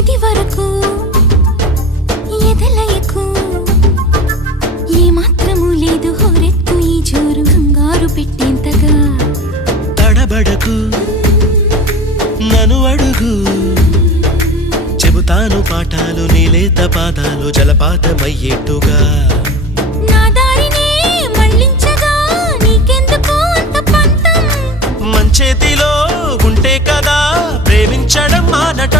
ఇది వరకు ఎదలయకు ఏమాత్రము లేదు హోరెత్తు ఈ జోరు కంగారు పెట్టేంతగా తడబడకు నన్ను అడుగు చెబుతాను పాఠాలు నీలేత పాదాలు జలపాతమయ్యేట్టుగా నా దారినే మళ్ళించగా నీకెందుకు అంత పంతం మంచేతిలో ఉంటే కదా ప్రేమించడం మానట